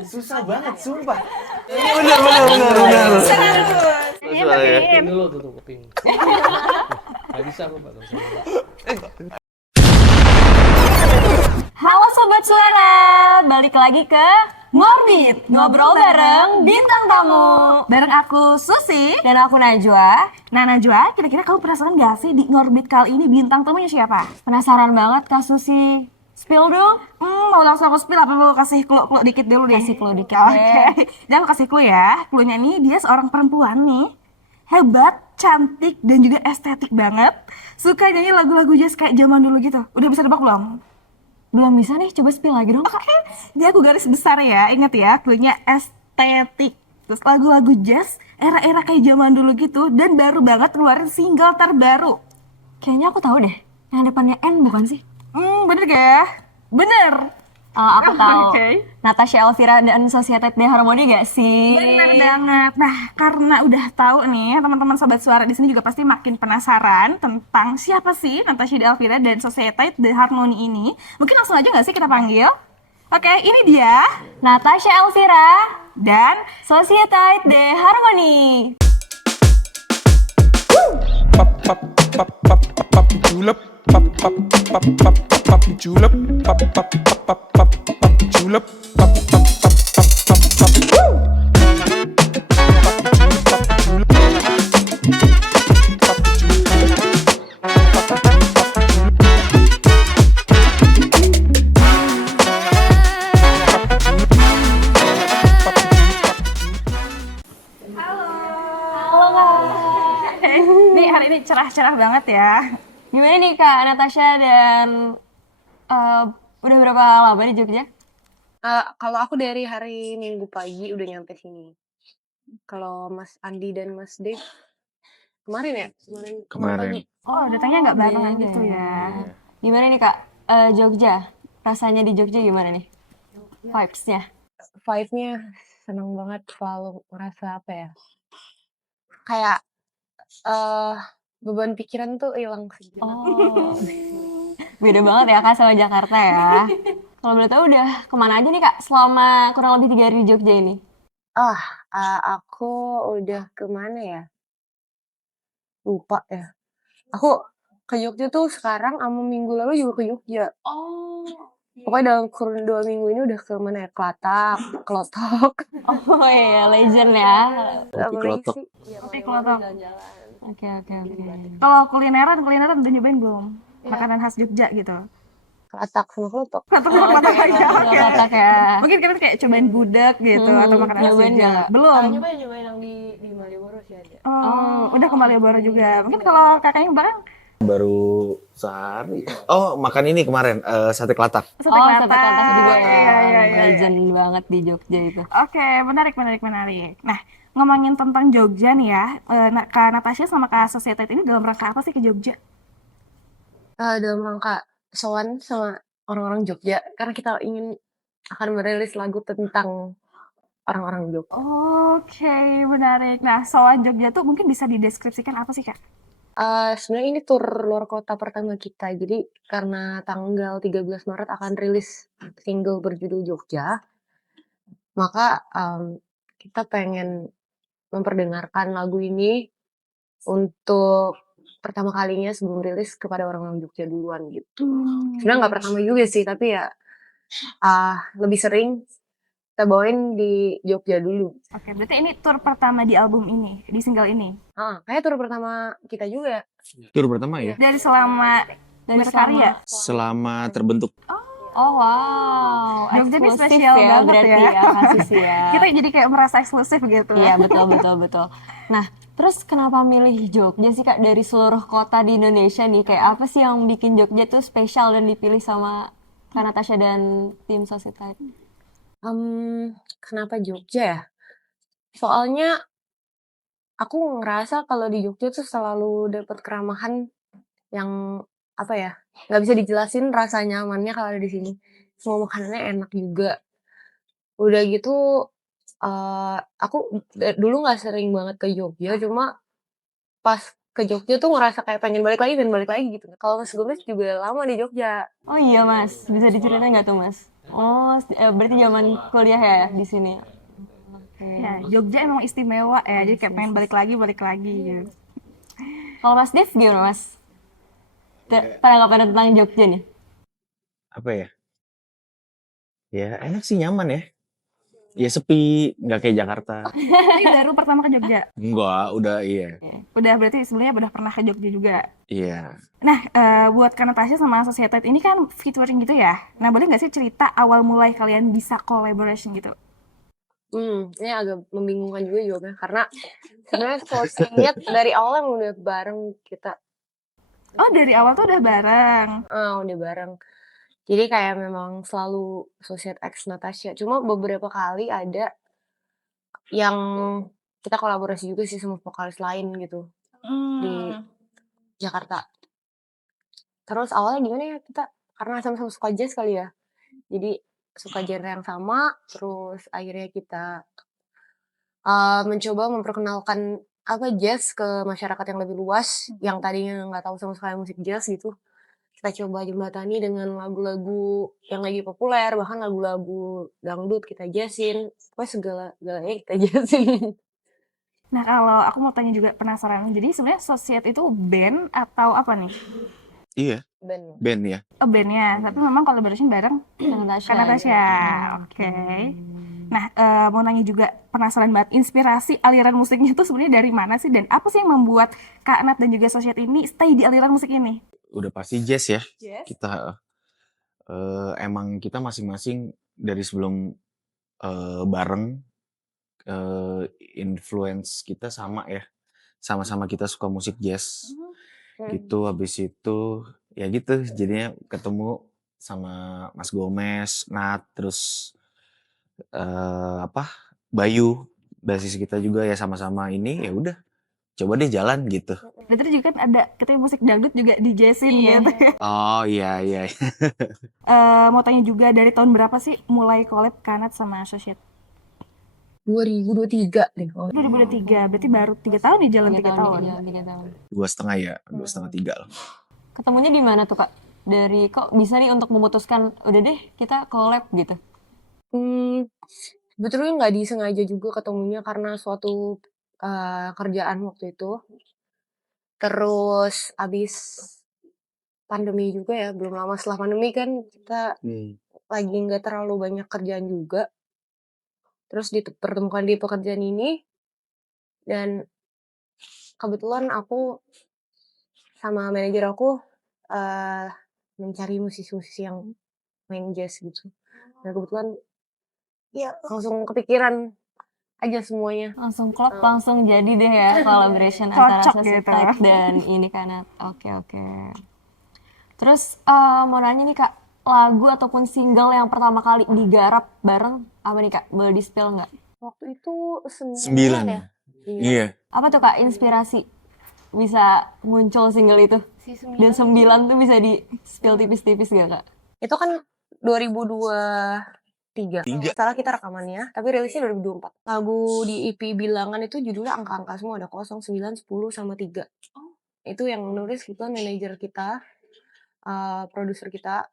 Susah banget, sumpah. Benar. Kuping dulu tutup kuping. Gak bisa aku Pak. Halo Sobat Suara, balik lagi ke Ngorbit, ngobrol bareng bintang tamu. Bareng aku Susi dan aku Najwa. Nah Najwa, kira-kira kamu penasaran gak sih di Ngorbit kali ini bintang tamunya siapa? Penasaran banget Kak Susi. Spill dong. Mau langsung aku spill apa mau kasih clue dikit dulu deh? Kasih clue dikit. Oke. Dan aku kasih clue ya. Cluenya nih dia seorang perempuan nih. Hebat, cantik, dan juga estetik banget. Suka nyanyi lagu-lagu jazz kayak zaman dulu gitu. Udah bisa nebak belum? Belum bisa nih, coba spill lagi dong. Oke, dia aku garis besar ya. Ingat ya, cluenya estetik. Terus lagu-lagu jazz, era-era kayak zaman dulu gitu. Dan baru banget keluarin single terbaru. Kayaknya aku tahu deh, yang depannya N bukan sih? Bener gak ya? Bener. Aku tahu. Oke. Natasha Elvira dan Société de Harmony gak sih? Benar banget. Nah, karena udah tahu nih, teman-teman sobat suara di sini juga pasti makin penasaran tentang siapa sih Natasha Elvira dan Société de Harmony ini. Mungkin langsung aja nggak sih kita panggil? Oke, ini dia Natasha Elvira dan Société de Harmony. Julep, julep, julep, Halo Kak. nih hari ini cerah-cerah banget ya. Gimana nih Kak Natasha dan eh, udah berapa lama di Jogja? Kalau aku dari hari Minggu pagi udah nyampe sini. Kalau Mas Andi dan Mas Dev kemarin ya? Kemarin pagi. Oh, datangnya nggak barengan beda. gitu ya. Gimana nih Kak Jogja? Rasanya di Jogja gimana nih? Vibes-nya? Vibe-nya seneng banget, selalu ngerasa apa ya? Kayak beban pikiran tuh hilang sejenak. Oh, beda banget ya Kak sama Jakarta ya. Kalau boleh tahu udah kemana aja nih Kak selama kurang lebih 3 hari di Jogja ini? Aku udah kemana ya? Lupa ya. Aku ke Jogja tuh sekarang sama minggu lalu juga ke Jogja. Oh. Pokoknya dalam kurun 2 minggu ini udah ke mana ya? Klatak, Klotok, Oh iya, legend ya. sama Klotok. Lingsi. Iya, Kopi mana-mana Klotok. jalan-jalan. Oke. Kalau kulineran udah nyobain belum? Makanan khas Jogja gitu. Klatak sama Klotok. Klotok aja. Oke. Klotok ya. Mungkin kita kayak cobain gudeg gitu atau makanan khas nyobain Jogja. nggak? Belum. Nyobain yang di Malioboro sih ada. Oh, udah ke Malioboro juga. Mungkin kalau kakaknya bareng Baru sehari. Oh, makan ini kemarin, sate kelatak. sate Oh, Klatak. sate Klatak juga ya. Iya. Legend banget di Jogja itu. Oke, menarik. Nah, ngomongin tentang Jogja nih ya, Kak Natasha sama Kak Société ini dalam rangka apa sih ke Jogja? Dalam rangka sowan sama orang-orang Jogja karena kita akan merilis lagu tentang orang-orang Jogja. Oke, menarik. Nah, soal Jogja tuh mungkin bisa dideskripsikan apa sih, Kak? Sebenarnya ini tur luar kota pertama kita. Jadi karena tanggal 13 Maret akan rilis single berjudul Jogja, maka kita pengen memperdengarkan lagu ini untuk pertama kalinya sebelum rilis kepada orang-orang Jogja duluan gitu. Sebenarnya nggak pertama juga sih, tapi ya lebih sering kita bawain di Jogja dulu. Oke, berarti ini tur pertama di album ini, di single ini. Kayak tur pertama kita juga. Tur pertama ya? Dari selama berkarya. Selama terbentuk. Oh wow, Jogja ini eksklusif spesial ya banget berarti ya. ya kasus ya. Kita jadi kayak merasa eksklusif gitu. Iya betul. Nah, terus kenapa milih Jogja sih Kak dari seluruh kota di Indonesia nih? Kayak apa sih yang bikin Jogja tuh spesial dan dipilih sama Kak Natasha dan tim Société? Kenapa Jogja ya? Soalnya aku ngerasa kalau di Jogja tuh selalu dapat keramahan yang apa ya? Nggak bisa dijelasin rasa nyamannya kalau ada di sini. Semua makanannya enak juga. Udah gitu, aku dulu nggak sering banget ke Jogja, cuma pas ke Jogja tuh ngerasa kayak pengen balik lagi gitu. Kalau Mas Gomez juga lama di Jogja. Oh iya Mas, bisa diceritain nggak tuh Mas? Oh, berarti zaman kuliah ya di sini. Oke. Ya, Jogja emang istimewa ya, jadi kayak pengen balik lagi gitu. Kalau Mas Dev gimana Mas? Tanggapan tentang Jogja nih? Apa ya? Ya enak sih, nyaman ya. Ya sepi, nggak kayak Jakarta. Ini baru pertama ke Jogja. Enggak, udah iya. Udah berarti sebelumnya udah pernah ke Jogja juga. Iya. Nah, buat Kak Natasha sama Societate ini kan featuring gitu ya. Nah, boleh nggak sih cerita awal mulai kalian bisa collaboration gitu? Ini agak membingungkan juga jawabnya karena sebenarnya kalau saya lihat dari awal emang udah bareng kita. Oh, dari awal tuh udah bareng. Udah bareng. Jadi kayak memang selalu Societ X Natasha. Cuma beberapa kali ada yang kita kolaborasi juga sih sama vokalis lain gitu di Jakarta. Terus awalnya gimana ya, kita karena sama-sama suka jazz kali ya. Jadi suka genre yang sama, terus akhirnya kita mencoba memperkenalkan jazz ke masyarakat yang lebih luas, yang tadinya nggak tahu sama sekali musik jazz gitu. Kita coba jembatani dengan lagu-lagu yang lagi populer, bahkan lagu-lagu dangdut kita jazzin, pokoknya segala-galanya kita jazzin. Nah, kalau aku mau tanya juga penasaran. Jadi sebenarnya Societe itu band atau apa nih? Iya, Ben. band ya. Oh, bandnya. Tapi memang collaboration bareng Natasha. Kak Natasha. Oke. Nah, mau nanya juga penasaran banget inspirasi aliran musiknya tuh sebenarnya dari mana sih dan apa sih yang membuat Kak Nat dan juga Societe ini stay di aliran musik ini? Udah pasti jazz ya. Jazz. Kita emang kita masing-masing dari sebelum bareng, influence kita sama ya. Sama-sama kita suka musik jazz. Gitu, habis itu ya gitu jadinya ketemu sama Mas Gomez, Nat, terus Bayu, basis kita juga ya sama-sama ini, ya udah coba deh jalan gitu. Dan tadi juga kan ada katanya musik dangdut juga di jazzin gitu. Oh iya iya. Mau tanya juga dari tahun berapa sih mulai collab Kak Nat sama Societe? 2023 deh. 2023, berarti baru 3 tahun nih, jalan 3 tahun. 3 tahun. 2,5 ya, 2,5 3 lah. Ketemunya di mana tuh Kak? Dari kok bisa nih untuk memutuskan udah deh kita collab gitu? Sebetulnya nggak disengaja juga ketemunya karena suatu kerjaan waktu itu. Terus abis pandemi juga ya, belum lama setelah pandemi kan kita lagi nggak terlalu banyak kerjaan juga. Terus dipertemukan di pekerjaan ini, dan kebetulan aku sama manajer aku mencari musisi-musisi yang main jazz gitu. Dan kebetulan ya langsung kepikiran aja semuanya. Langsung klop, langsung jadi deh ya collaboration antara Cocok Society gitu. dan ini Kanat. Oke. Terus mau nanya nih Kak, lagu ataupun single yang pertama kali digarap bareng apa nih Kak? Boleh di-spill nggak? Waktu itu 9 9. ya? Iya. Apa tuh Kak inspirasi bisa muncul single itu? Si 9. Dan 9 tuh bisa di-spill tipis-tipis gak Kak? Itu kan 2023. Salah kita rekamannya, tapi rilisnya 2024. Lagu di EP Bilangan itu judulnya angka-angka semua, ada 0, 9, 10, sama 3. Itu yang nulis kebetulan manajer kita, produser kita.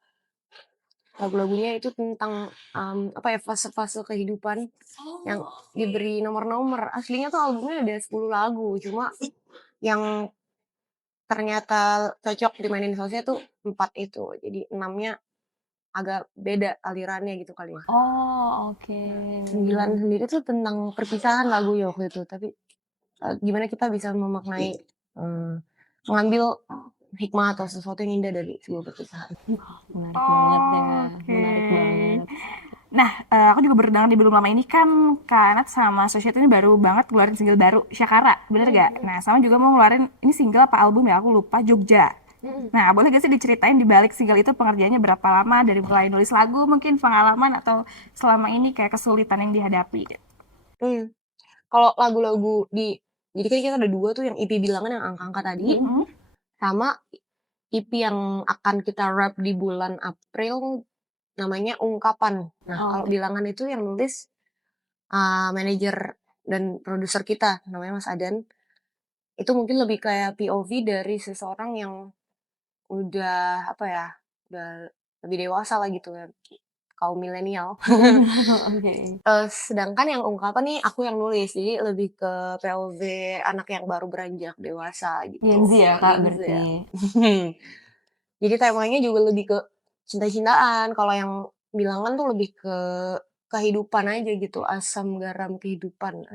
Lagu-lagunya itu tentang fase-fase kehidupan yang diberi nomor-nomor. Aslinya tuh albumnya ada 10 lagu, cuma yang ternyata cocok dimainin Society tuh 4 itu. Jadi 6-nya agak beda alirannya gitu kali ya. Oh, oke. 9 sendiri tuh tentang perpisahan lagu ya waktu itu, tapi gimana kita bisa memaknai, mengambil hikmah atau sesuatu yang indah dari sebuah perpisahan. Menarik banget ya, Oke. menarik banget. Nah, aku juga baru dengar di belum lama ini kan Kak Nat sama Societe ini baru banget keluarin single baru, Syakara, bener gak? Nah, sama juga mau ngeluarin, ini single apa album ya, aku lupa, Jogja. Nah, boleh gak sih diceritain di balik single itu pengerjaannya berapa lama, dari mulai nulis lagu mungkin, pengalaman, atau selama ini kayak kesulitan yang dihadapi? Kalau lagu-lagu jadi kan kita ada 2 tuh, yang EP Bilangan yang angka-angka tadi, sama EP yang akan kita rap di bulan April namanya Ungkapan. Nah, kalau Bilangan itu yang nulis manajer dan produser kita namanya Mas Adan. Itu mungkin lebih kayak POV dari seseorang yang udah udah lebih dewasa lah gitu kan. kaum milenial. Oke. Sedangkan yang ungkapan nih aku yang nulis, jadi lebih ke POV anak yang baru beranjak dewasa gitu. Gen Z ya Kak Gen Z berarti. ya. Jadi temanya juga lebih ke cinta-cintaan. Kalau yang bilangan tuh lebih ke kehidupan aja gitu, asam garam kehidupan.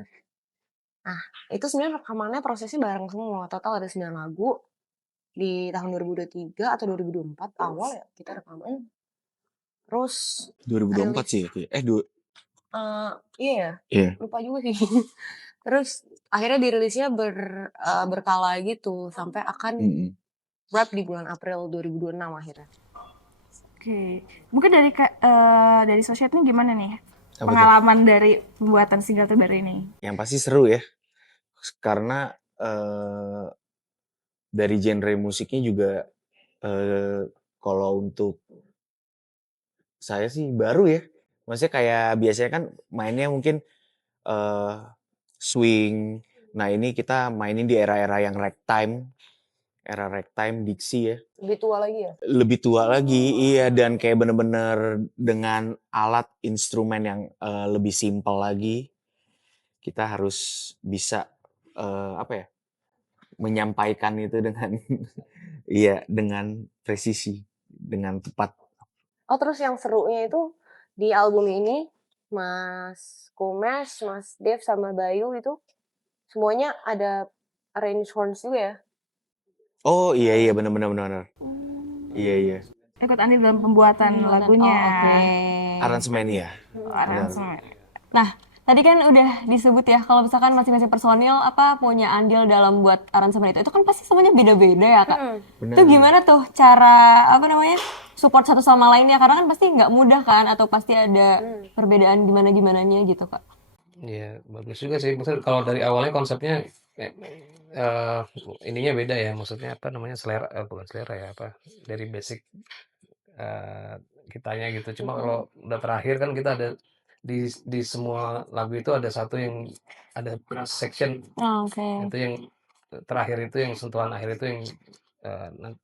Nah, itu sebenarnya rekamannya prosesnya bareng semua. Total ada 9 lagu di tahun 2023 atau 2024 awal ya kita rekaman. Terus 2024 rilis, sih kayak. iya ya, Iya. lupa juga sih. Terus akhirnya dirilisnya berkala gitu sampai akan Mm-mm. wrap di bulan April 2026 akhirnya. Oke, mungkin dari Society gimana nih Apa tuh? pengalaman dari pembuatan single terbaru ini? Yang pasti seru ya. Karena dari genre musiknya juga kalau untuk saya sih baru ya. Maksudnya kayak biasanya kan mainnya mungkin eh swing. Nah, ini kita mainin di era-era yang ragtime, era ragtime Dixie ya. Lebih tua lagi ya? Lebih tua lagi, iya, dan kayak bener-bener dengan alat instrumen yang lebih simpel lagi. Kita harus bisa apa ya? Menyampaikan itu dengan iya, dengan presisi, dengan tepat. Oh, terus yang serunya itu di album ini Mas Komes, Mas Dev sama Bayu itu semuanya ada arrange horns juga ya? Oh, iya benar. Iya. Ikut andil dalam pembuatan lagunya. Oh, oke. Aransemen ya. Aransemen. Nah, tadi kan udah disebut ya kalau misalkan masing-masing personil apa punya andil dalam buat aransemen itu kan pasti semuanya beda-beda ya Kak. Benar. Itu gimana tuh cara apa namanya support satu sama lainnya karena kan pasti nggak mudah kan atau pasti ada perbedaan gimana-gimananya gitu Kak. Iya, bagus juga sih. Maksudnya kalau dari awalnya konsepnya ininya beda ya. Maksudnya apa namanya selera, bukan selera ya apa. Dari basic kitanya gitu. Cuma kalau udah terakhir kan kita ada di semua lagu itu ada satu yang ada section Oh, oke. itu yang terakhir itu yang sentuhan akhir itu yang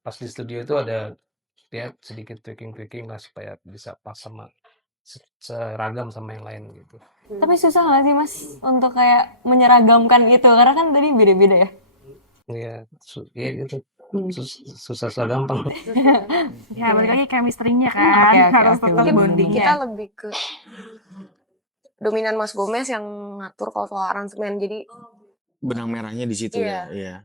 pas di studio itu ada dia sedikit tweaking lah supaya bisa pas sama seragam sama yang lain gitu. Tapi susah nggak sih Mas untuk kayak menyeragamkan itu karena kan tadi beda-beda ya. Iya, ya gitu. Susah gampang. Ya, balik lagi chemistry-nya kan. Oke, Harus oke. tetap Mungkin bondingnya. kita lebih ke dominan Mas Gomez yang ngatur kalau soal aransemen. Jadi Benang merahnya di situ ya. Iya.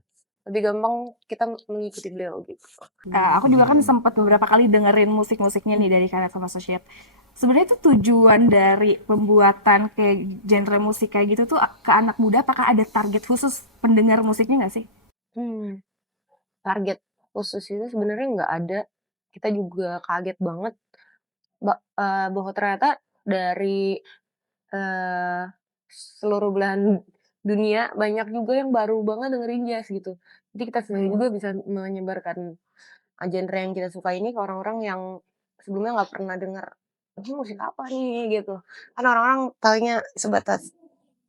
lebih gampang kita mengikuti beliau gitu. Nah, aku juga kan sempat beberapa kali dengerin musik-musiknya nih dari Kalian sama Associate. Sebenarnya itu tujuan dari pembuatan kayak genre musik kayak gitu tuh ke anak muda, apakah ada target khusus pendengar musiknya nggak sih? Target khusus itu sebenarnya nggak ada. Kita juga kaget banget bahwa ternyata dari seluruh belahan dunia banyak juga yang baru banget dengerin jazz gitu. Jadi kita sendiri juga bisa menyebarkan genre yang kita suka ini ke orang-orang yang sebelumnya nggak pernah dengar ini musik apa nih gitu. Kan orang-orang taunya sebatas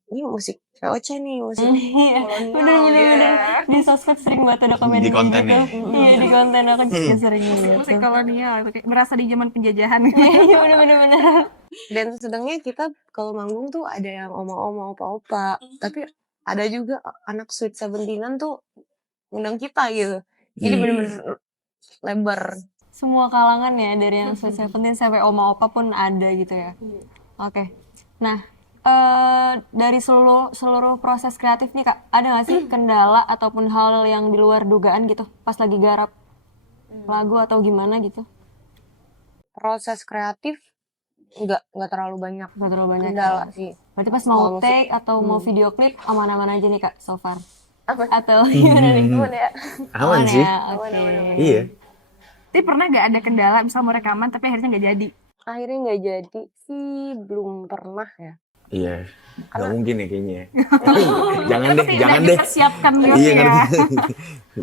ini musik VOC nih, musik Iya, kolonial bener. Di sosmed sering banget ada komen Di kayak konten gitu. ya? Iya, di konten aku juga sering gitu. Musik kolonial itu kayak berasa di zaman penjajahan. Iya, bener. Dan sedangnya kita kalau manggung tuh ada yang oma-oma, opa-opa, tapi ada juga anak Sweet Seventeenan tuh ngundang kita gitu. Jadi bener-bener lebar. Semua kalangan ya dari yang Sweet Seventeen sampai Oma Opa pun ada gitu ya. Oke. Nah, dari seluruh proses kreatif nih Kak, ada nggak sih kendala ataupun hal yang di luar dugaan gitu pas lagi garap lagu atau gimana gitu? Proses kreatif nggak terlalu banyak Gak terlalu banyak. kendala sih. Berarti pas mau Kalau musik, take atau mau video klip aman-aman aja nih Kak so far? Apa? Atau gimana nih? Aman ya? Aman sih. Ya, oke. Iya. Tapi pernah nggak ada kendala misal mau rekaman tapi akhirnya nggak jadi? Akhirnya nggak jadi sih, belum pernah ya. Iya. Nggak mungkin ya kayaknya. jangan Pasti deh. udah dipersiapkan gitu Iya, ya. ngerti.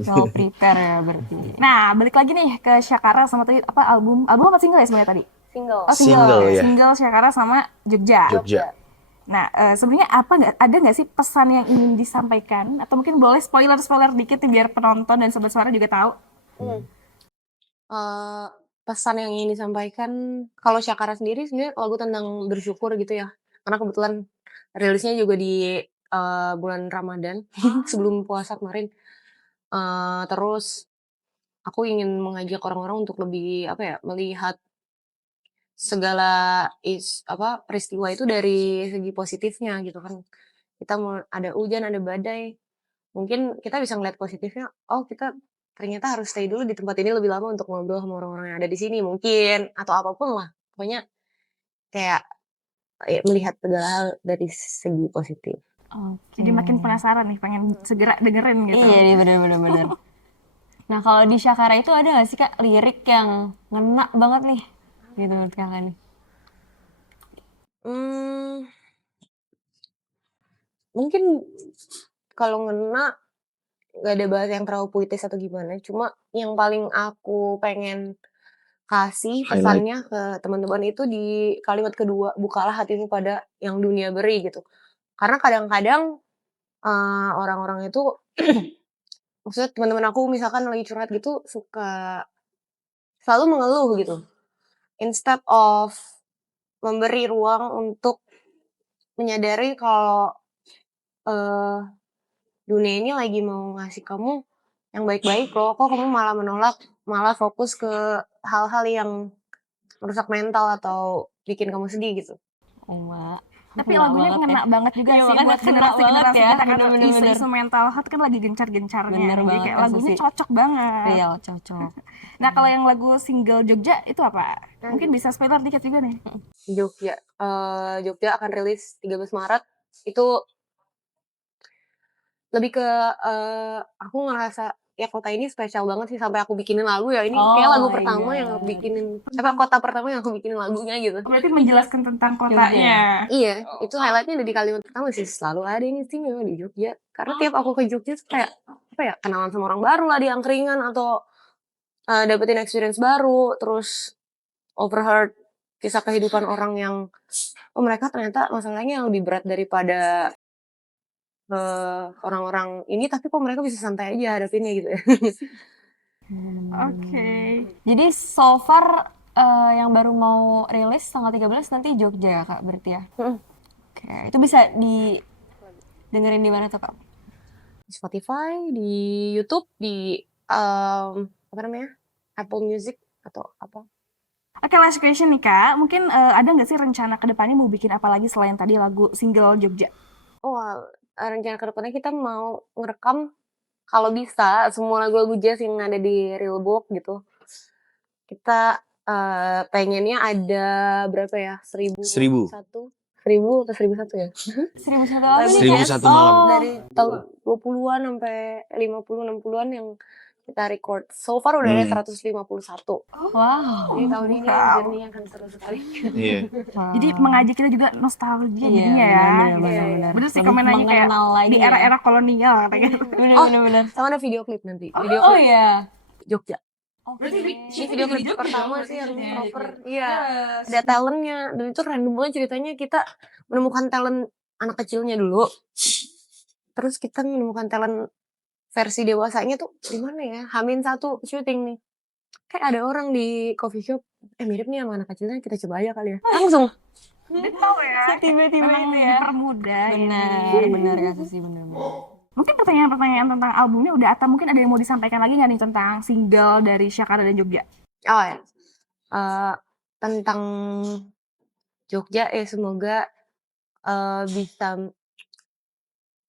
Well prepare ya berarti. Nah, balik lagi nih ke Syakara sama tadi apa album apa single ya sebenarnya tadi? Single. Oh, Single, ya. Single Syakara sama Jogja. Jogja. Nah, sebenarnya ada nggak sih pesan yang ingin disampaikan atau mungkin boleh spoiler dikit nih biar penonton dan sobat suara juga tahu? pesan yang ingin disampaikan, kalau Syakara sendiri sebenarnya lagu tentang bersyukur gitu ya. Karena kebetulan rilisnya juga di bulan Ramadan sebelum puasa kemarin. Terus aku ingin mengajak orang-orang untuk lebih melihat segala peristiwa itu dari segi positifnya gitu kan. Kita mau ada hujan, ada badai, mungkin kita bisa ngeliat positifnya, oh kita ternyata harus stay dulu di tempat ini lebih lama untuk ngobrol sama orang-orang yang ada di sini mungkin, atau apapun lah. Pokoknya kayak melihat segala hal dari segi positif. Jadi makin penasaran nih, pengen segera dengerin gitu. Iya, bener. Nah, kalau di Syakara itu ada nggak sih Kak lirik yang ngena banget nih? Gitu menurut Kakak nih. Hmm, mungkin kalau ngena nggak ada bahasa yang terlalu puitis atau gimana. Cuma yang paling aku pengen kasih Highlight. pesannya ke teman-teman itu di kalimat kedua, bukalah hatimu pada yang dunia beri gitu. Karena kadang-kadang orang-orang itu maksudnya teman-teman aku misalkan lagi curhat gitu suka selalu mengeluh gitu. Instead of memberi ruang untuk menyadari kalau dunia ini lagi mau ngasih kamu yang baik-baik loh, kok kamu malah menolak, malah fokus ke hal-hal yang merusak mental atau bikin kamu sedih gitu. Mbak. Tapi lagunya ngena banget juga Iya, sih makanya buat kena generasi-generasi banget ya. kita karena Bener. isu-isu mental health kan lagi gencar-gencarnya. Bener Jadi banget, kayak Kak lagunya Susi. cocok banget. Real, cocok. Nah, kalau yang lagu single Jogja itu apa? Mungkin bisa spoiler dikit juga nih. Jogja. Jogja akan rilis 13 Maret. Itu lebih ke aku ngerasa ya kota ini spesial banget sih sampai aku bikinin lagu ya. Ini kayak lagu my pertama yang God. aku bikinin kota pertama yang aku bikinin lagunya gitu. Berarti menjelaskan tentang kotanya. Iya, itu highlightnya ada di kalimat pertama sih, selalu ada yang istimewa di Jogja. Karena tiap aku ke Jogja tuh kayak kenalan sama orang baru lah di angkringan atau dapetin experience baru, terus overheard kisah kehidupan orang yang mereka ternyata masalahnya yang lebih berat daripada orang-orang ini, tapi kok mereka bisa santai aja hadapinnya gitu ya. Oke. Jadi so far yang baru mau rilis tanggal 13 nanti Jogja ya, Kak, berarti ya? Oke, itu bisa dengerin di mana tuh, Kak? Di Spotify, di YouTube, di Apple Music atau apa. Oke, last question nih Kak. Mungkin ada nggak sih rencana ke depannya mau bikin apa lagi selain tadi lagu single Jogja? Rencana ke depannya kita mau ngerekam kalau bisa semua lagu-lagu jazz yang ada di Realbook gitu. Kita pengennya ada berapa ya? 1000. 1000 atau 1001 ya? 1001 apa nih? 1001 malam. Dari tahun 20-an sampai 50 60-an yang kita record. So far udah ada 151. Wow. Jadi tahun ini journey akan seru sekali. Iya. Jadi mengajak kita juga nostalgia Iya, jadinya ya. benar. Bener sih Lebih komenannya kayak mengenal lagi di ya. era-era kolonial katanya. Bener. Sama ada video klip nanti. Video Oh klip iya. Jogja. Oke. Ini video klip pertama sih yang proper. Iya. Ada talentnya. Dan itu random banget ceritanya. Kita menemukan talent anak kecilnya dulu. Terus kita menemukan talent versi dewasanya tuh di mana ya? H-1 syuting nih. Kayak ada orang di coffee shop. Mirip nih sama anak kecilnya. Kita coba aja kali ya. Langsung. Dia tahu ya. Tiba-tiba Memang itu ya. dipermudah. Benar Kak Susi, benar. Mungkin pertanyaan-pertanyaan tentang albumnya udah atau mungkin ada yang mau disampaikan lagi nggak nih tentang single dari Syakara dan Jogja? Oh ya. Tentang Jogja semoga bisa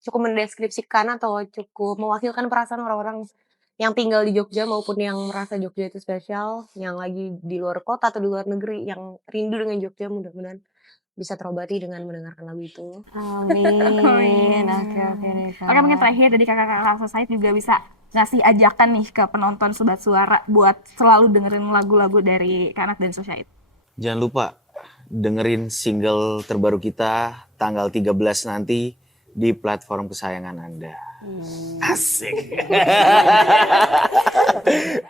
cukup mendeskripsikan atau cukup mewakilkan perasaan orang-orang yang tinggal di Jogja maupun yang merasa Jogja itu spesial, yang lagi di luar kota atau di luar negeri yang rindu dengan Jogja, mudah-mudahan bisa terobati dengan mendengarkan lagu itu. Amin. Oke nih Kak. Oke, mungkin terakhir dari kakak-kakak Society juga bisa ngasih ajakan nih ke penonton Sobat Suara buat selalu dengerin lagu-lagu dari Kanat dan Society. Jangan lupa dengerin single terbaru kita tanggal 13 nanti di platform kesayangan Anda. Asik.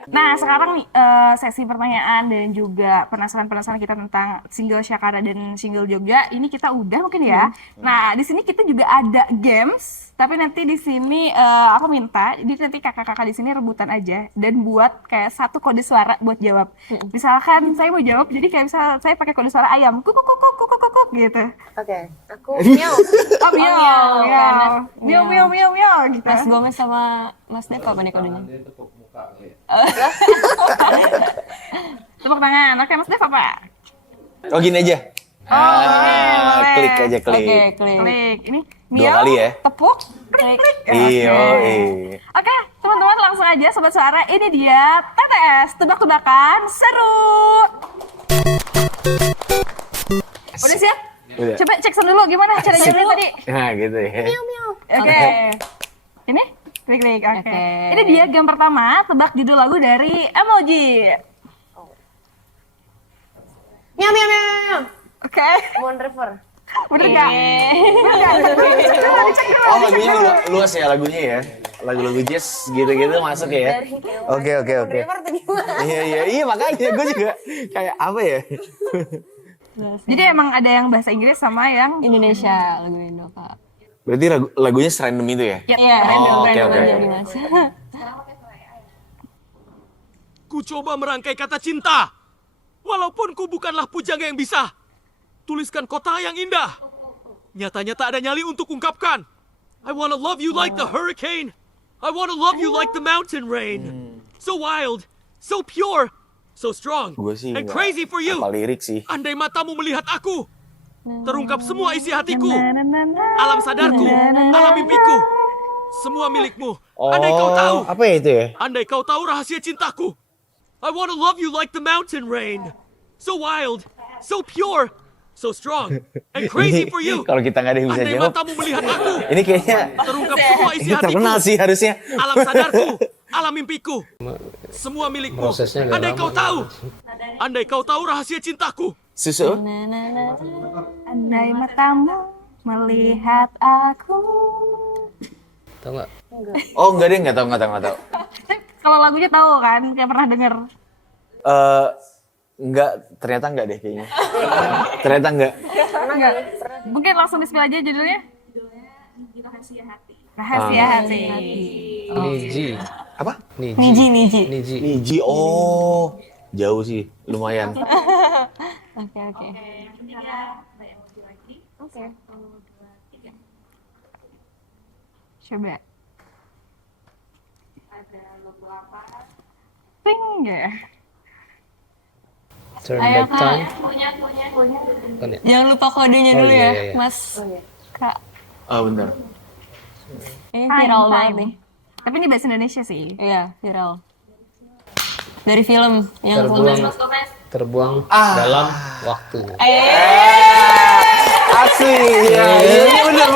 Nah, sekarang nih sesi pertanyaan dan juga penasaran-penasaran kita tentang single Syakara dan single Jogja ini kita udah mungkin ya. Nah, di sini kita juga ada games, tapi nanti di sini aku minta jadi nanti kakak-kakak di sini rebutan aja dan buat kayak satu kode suara buat jawab. Misalkan saya mau jawab, jadi kayak misal saya pakai kode suara ayam, kuk kuk kuk kuk kuk kuk gitu. Oke, aku miau. Oh, miau, miau, miau, miau, miau, miau, gitu. Mas Gomez sama Mas Dev apa nih kodenya? Tepuk tangan. Oke, Mas Dev apa? Oh gini aja. boleh. Klik aja klik. Oke, klik. Klik. Ini Dua miau, kali ya. tepuk, klik, klik. Iya. Oke, teman-teman langsung aja Sobat Suara. Ini dia TTS, tebak-tebakan seru. Udah siap? Udah. Coba cek dulu gimana cara jawabnya tadi. Nah gitu ya. Oke. Ini klik-klik. Oke. Oke. Ini dia game pertama, tebak judul lagu dari Emoji. Miau miau miau. Oke. Mon River. Bener nggak? Bener nggak? Cek dulu, dicek dulu. Oh lagunya luas ya lagunya ya. Lagu-lagu jazz gitu-gitu masuk ya. Oke. River tuh gimana? Iya makanya gue juga kayak apa ya? Jadi emang ada yang bahasa Inggris sama yang Indonesia, lagu Indo, Kak. Berarti lagunya serandom itu ya? Iya, Oh, oke. jadi Mas. Ku coba merangkai kata cinta. Walaupun ku bukanlah pujangga yang bisa. Tuliskan kota yang indah. Nyatanya tak ada nyali untuk ungkapkan. I wanna love you like the hurricane. I wanna love you like the mountain rain. So wild, so pure, so strong, Gue sih and nggak crazy for you. hafal lirik sih. Andai matamu melihat aku, terungkap semua isi hatiku. Alam sadarku, alam mimpiku, semua milikmu. Andai kau tahu, apa ya itu ya? andai kau tahu rahasia cintaku. I wanna love you like the mountain rain. So wild, so pure, so strong, and crazy for you. Kalau kita nggak ada yang bisa Andai jawab, matamu melihat aku, ini kayaknya terungkap semua isi ini hatiku. terkenal sih harusnya. Alam sadarku, alam mimpiku, semua milikmu. Prosesnya agak Andai lama. kau tahu, andai kau tahu rahasia cintaku. Susu? andai matamu melihat aku. Tahu nggak? Oh enggak deh, nggak tahu. Tapi kalau lagunya tahu kan, kayak pernah denger. Enggak, ternyata enggak deh kayaknya. Ternyata enggak. Enggak. Mungkin langsung di-spill aja judulnya. Rahasia Hati. Rahasia Hati. Niji. Apa? Niji. Niji. Niji. Oh, jauh sih, lumayan. Oke. Coba. Ping ya. Turn back time. Kan ya? Jangan lupa kodenya Oh, dulu iya, ya, iya. Mas. Kak, Oh bener. ini viral banget nih. Tapi ini bahasa Indonesia sih. Iya, viral. Dari film yang Terbuang dalam waktu. Asli, ya. Iya bener.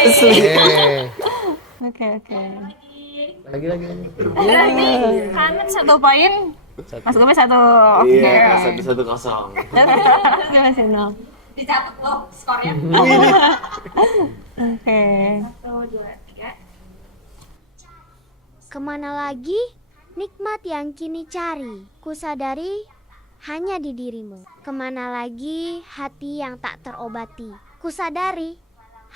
Asli. Oke. Lagi. Berarti Hanan 1 poin. Mas Gomez 1. Iya, 1-1-0. Oke, masih 0. Dicatat loh skornya. Oke. Kemana lagi nikmat yang kini cari? Kusadari hanya di dirimu. Kemana lagi hati yang tak terobati? Kusadari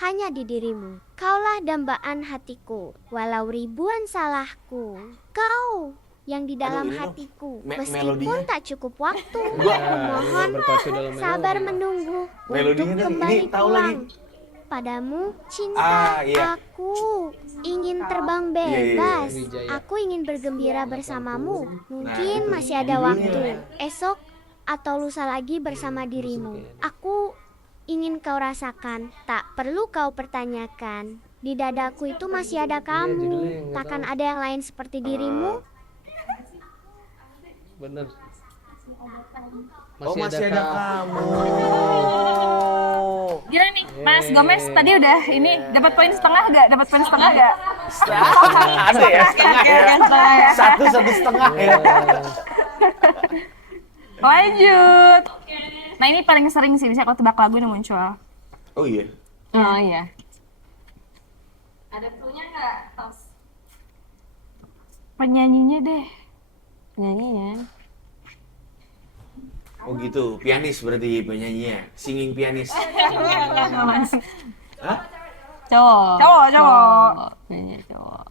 hanya di dirimu. Kaulah dambaan hatiku, walau ribuan salahku. Kau yang di dalam Aduh, ini hatiku. melodinya. Meskipun tak cukup waktu, Gua- aku mohon Berpacu dalam sabar melodi. menunggu Melodinya untuk tadi, kembali ini tahu pulang. lagi. Padamu cinta iya. aku ingin terbang Iya, iya. bebas. Wijaya. Aku ingin bergembira bersamamu. Mungkin itu masih ada judulnya. waktu. Esok atau lusa lagi bersama dirimu. Aku ingin kau rasakan, tak perlu kau pertanyakan. Di dadaku itu masih ada kamu. Takkan ada yang lain seperti dirimu. Bener. Oh masih ada kamu. Gila nih, Mas Gomez tadi udah ini dapat poin setengah gak? Dapat poin setengah gak? Ada ya setengah ya. Satu setengah ya. Lanjut. Nah ini paling sering sih bisa aku tebak lagu ini muncul. Oh iya. Oh iya. Ada cluenya nggak, Tos? Penyanyinya deh. Nyanyinya. Oh gitu, pianis berarti penyanyinya, singing pianis. Hah? Cowok. Cowok. Penyanyi cowok.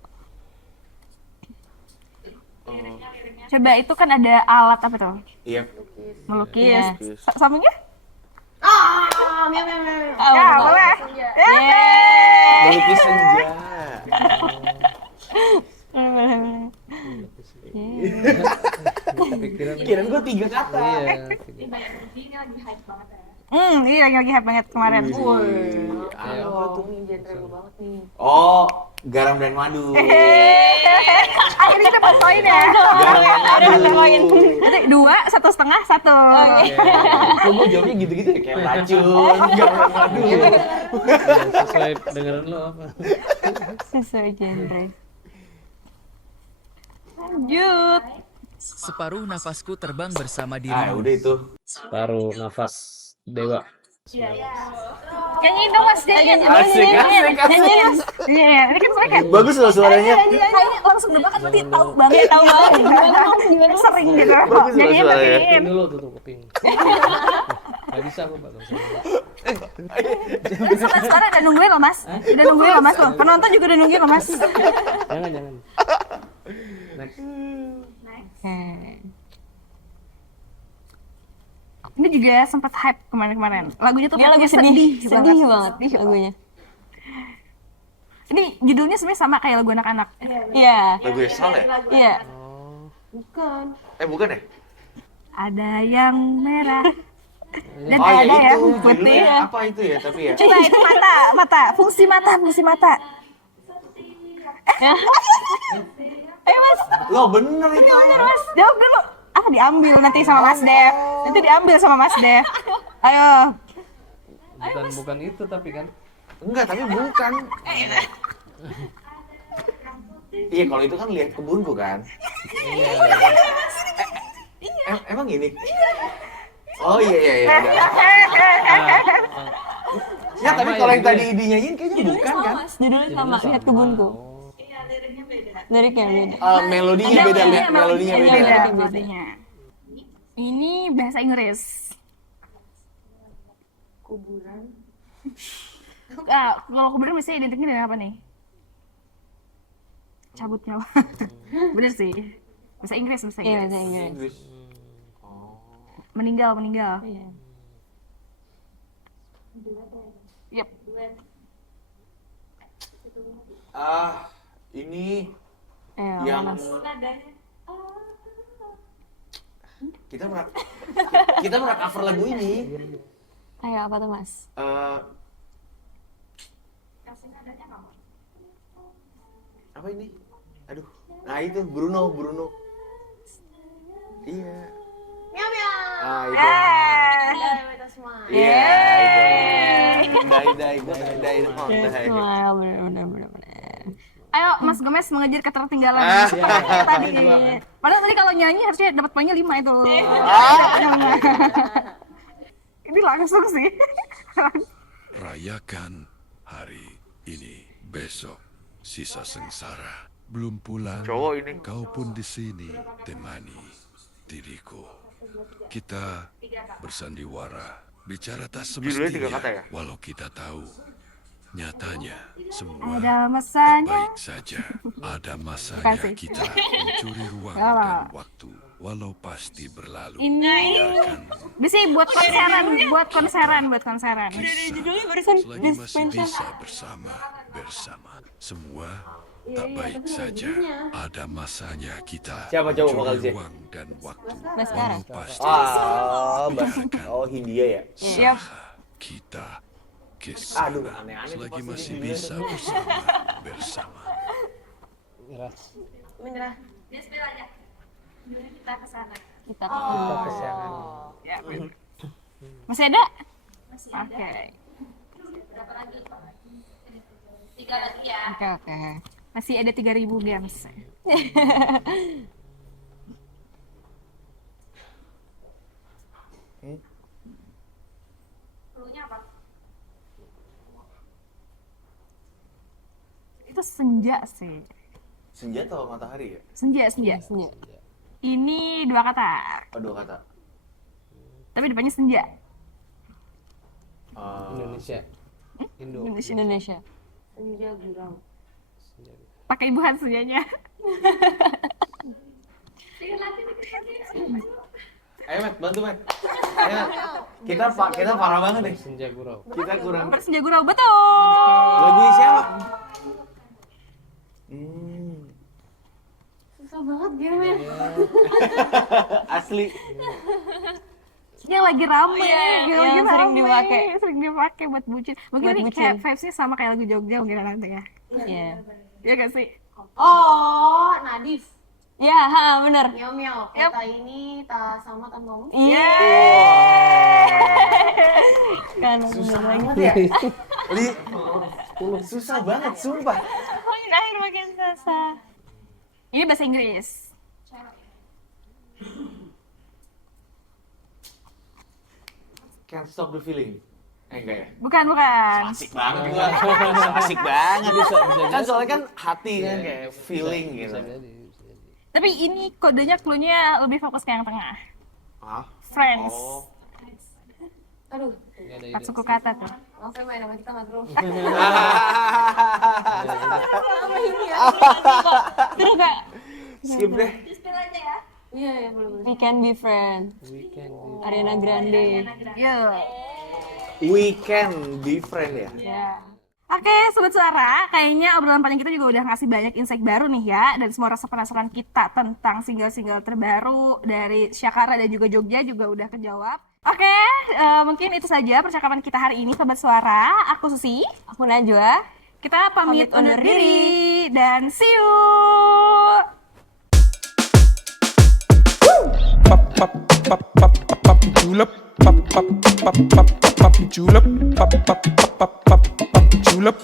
Oh, Coba itu kan ada alat apa tuh? iya. Melukis. Iya. Sambungnya? Oh, Ya, boleh. Melukis senja. Kepikiran Kirain gue 3 kata. iya. Iya lagi hype banget kemarin. Wih, apa Oh, tuh? ini genre gue banget nih. Oh, garam dan madu. Akhirnya kita dapat poin ya. Garam dan madu. Nanti 2, 1,5, 1. Kok gue jawabnya gitu-gitu ya? Kayak racun, garam dan madu. Ya, sesuai dengeran lo apa? Sesuai genre. Lanjut. Separuh nafasku terbang bersama Ah, dirimu. udah itu. Separuh nafas dewa. Nyanyiin dong Mas, nyanyiin. Asik, asik, asik. Iya, ini kan sebenarnya kayak Bagus loh suaranya. kayaknya langsung nebak kan berarti tahu banget gimana sering gitu. Bagus loh Nyanyiin suaranya. nyanyiin. Kuping dulu tutup kuping. Gak bisa aku Pak. Sobat suara udah nungguin loh Mas. Udah nungguin loh Mas tuh. Penonton juga udah nungguin loh Mas. Jangan. Next. Ini juga sempat hype kemarin-kemarin. Lagunya tuh Dia lagu sedih banget nih lagunya. Ini judulnya sebenarnya sama kayak lagu anak-anak. Iya. Lagu Sal ya? Iya. Bukan. Bukan ya? Ada yang merah dan Oh ada ya yang itu, putih. judulnya apa itu ya? Tapi ya. Coba itu mata, fungsi mata. Ayo Mas, Lo bener itu. Mas, jawab dulu. Ah, diambil nanti sama Mas Dev. Nanti diambil sama Mas Dev. Ayo. Bukan itu tapi kan. Enggak, tapi bukan. Iya, kalau itu kan lihat kebunku kan. Emang ini? Oh iya. Udah. Ya, tapi kalau yang tadi dinyanyiin kayaknya bukan kan? Judulnya sama, lihat kebunku. Liriknya beda. Melodinya beda, melodinya beda. Melodinya. Ini bahasa Inggris. Kuburan. Kalau kuburan biasanya identiknya dengan apa nih? Cabut nyawa. Bener sih. Bahasa Inggris, bahasa Iya, Inggris. bahasa Inggris. Inggris. Meninggal. Iya. Yep. Ini Ayo, yang Mas. kita pernah cover lagu ini. Ayo, apa tuh Mas? Apa ini? Aduh. Nah itu Bruno. Iya. Ah itu. Iya itu. Dai. Smile, bener. Ayo Mas Gomez mengejar ketertinggalan. Ah. Seperti tadi. Padahal tadi kalau nyanyi harusnya dapat poinnya 5 itu. Ini langsung sih. Rayakan hari ini, besok sisa sengsara. Belum pulang, Cowok ini. kau pun di sini temani diriku. Kita bersandiwara, bicara tak Judulnya 3 semestinya, kata ya? walau kita tahu. Nyatanya, semua Ada tak masanya. baik saja. Ada masanya Kasih. kita mencuri ruang dan waktu, walau pasti berlalu. Ini Biarkan bisa buat konseran. selagi masih bisa bersama. Semua tak baik saja. Ada masanya kita Siapa cowok mencuri vokalisnya? ruang dan waktu, Baskara. walau pasti Hindia ya. usaha kita kesana. Aduh, aneh-aneh tuh Selagi pasti masih di bisa bersama. Menyerah. Kita Masih ada? Oke. Oke. Masih ada 3.000 games. Itu senja sih. Senja atau matahari ya? Senja. Ini 2 kata. Oh, 2 kata. Tapi depannya senja. Indonesia. Indonesia. Senja gurau. Pakai ibuhan senjanya. Ayo, Matt, bantu, Matt. Ayo, kita parah banget nih. Senja gurau. Kita kurang. Senja gurau, betul. Lagu siapa? Susah banget game-nya. Asli. Ini lagi rame, yang sering dipakai. Sering dipakai buat bucin. Mungkin Buat ini bucin. kayak vibes-nya sama kayak lagu Jogja mungkin nanti ya. Iya. Iya gak sih? Oh, Nadif. Ya, bener. Miau miau. Kota ini tak sama tanpamu. Iya. Kan Susah bener lagi. banget ya. Susah banget, sumpah. Akhir bagian susah. Ini bahasa Inggris. Can't stop the feeling. Enggak ya? Bukan. Asik banget gua. Asik banget. Bisa Kan soalnya kan hati kan kayak feeling gitu. Bisa jadi. Tapi ini kodenya, clue-nya lebih fokus ke yang tengah. Hah? Friends. Oh. Aduh, Nggak ada 4 ide. suku kata tuh. maaf ya main sama kita nggak terus. Terus gak? Skip deh. Iya, ya boleh. We can be friends. Weekend. Ariana Grande. Yo. We can be friend ya. Ya. Oke, Sobat Suara, kayaknya obrolan panjang kita juga udah ngasih banyak insight baru nih ya. Dan semua rasa penasaran kita tentang single-single terbaru dari Syakara dan juga Jogja juga udah kejawab. Oke, mungkin itu saja percakapan kita hari ini, Sobat Suara. Aku Susi. Aku Najwa. Kita pamit undur diri dan see you. Julep